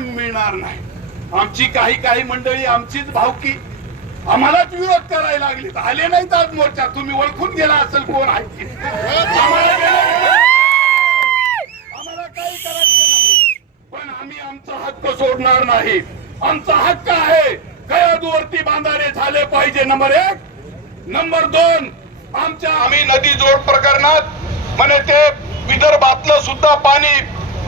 मिळणार नाही. आमची काही काही मंडळी आमचीच भावकी आम्हालाच विरोध करायला लागली आले नाहीत आज मोर्चा. तुम्ही ओळखून गेला असेल कोण आहे आम्हाला काही करायचं नाही. पण आम्ही आमचा हक्क सोडणार नाही. आमचा हक्क आहे. कयादूवरती बांधारे झाले पाहिजे नंबर एक. नंबर दोन आमच्या आम्ही नदी जोड प्रकरणात म्हणे ते विदर्भातलं सुद्धा पाणी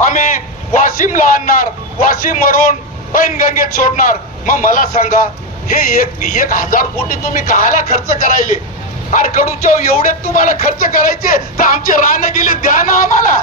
आम्ही वाशिमला आणणार वाशिम वरून पैनगंगेत सोडणार. मग मला सांगा हे एक एक हजार कोटी तुम्ही काहाला खर्च करायले? अरे कडूच्या एवढे तुम्हाला खर्च करायचे? तर आमचे रान गेले द्या ना आम्हाला.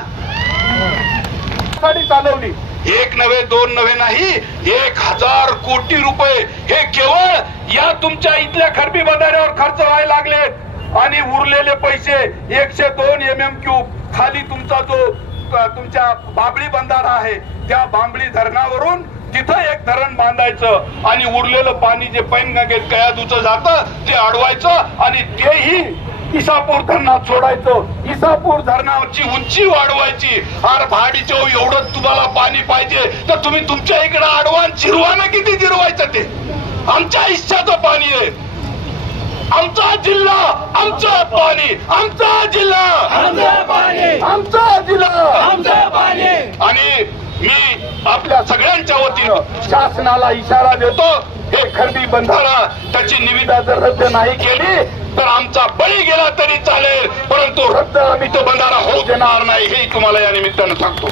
गाडी चालवली. एक नव्हे दोन नव्हे नाही. एक हजार कोटी रुपये. हे केवळ या तुमच्या इथल्या खरबी बंधाऱ्यावर खर्च व्हायला लागलेत. आणि उरलेले पैसे एकशे दोन एम एम क्यूब खाली तुमचा जो तुमच्या बाबळी बंधारा आहे. त्या बांबळी धरणावरून तिथं एक धरण बांधायचं आणि उरलेलं पाणी जे पैनगंगेत कयादूचं जातं ते अडवायचं आणि तेही इसापूर धरणात सोडायचं. इसापूर धरणाची उंची वाढवायची. आर भाडीच्या एवढं तुम्हाला पाणी पाहिजे तर तुम्ही तुमच्या इकडे आडवान चिरवाना किती जिरवायचं ते? आमच्या इच्छाचं पाणी आहे. आमचा जिल्हा आमचं पाणी आमचा जिल्हा आमचं पाणी आमचा जिल्हा आमचं पाणी आणि मी आपल्या सगळ्यांच्या वतीनं शासनाला इशारा देतो. हे खरबी बंधारा त्याची निविदा जर रद्द नाही केली तर आमचा बळी गेला तरी चालेल. परंतु रद्द आम्ही तो बंधारा होऊ देणार नाही हे तुम्हाला या निमित्तानं सांगतो.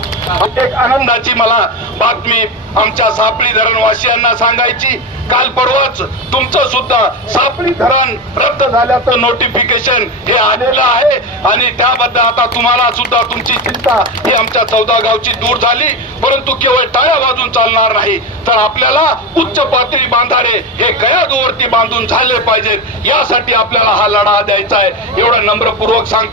एक आनंदाची मला बातमी आमच्या सापळी धरणवासियांना सांगायची काल परवाच तुमचं सुद्धा सापळी धरण रद्द झाल्याचं नोटिफिकेशन हे आलेलं आहे. आणि त्याबद्दल आता तुम्हाला सुद्धा तुमची चिंता ही आमच्या चौदा गावची दूर झाली. परंतु केवळ टाळ्या वाजून चालणार नाही. तर आपल्याला उच्च पातळी बांधारे हे गयादूवरती बांधून झाले पाहिजेत. यासाठी आपल्याला हा लढा द्यायचा आहे. एवढं नम्रपूर्वक सांगतो.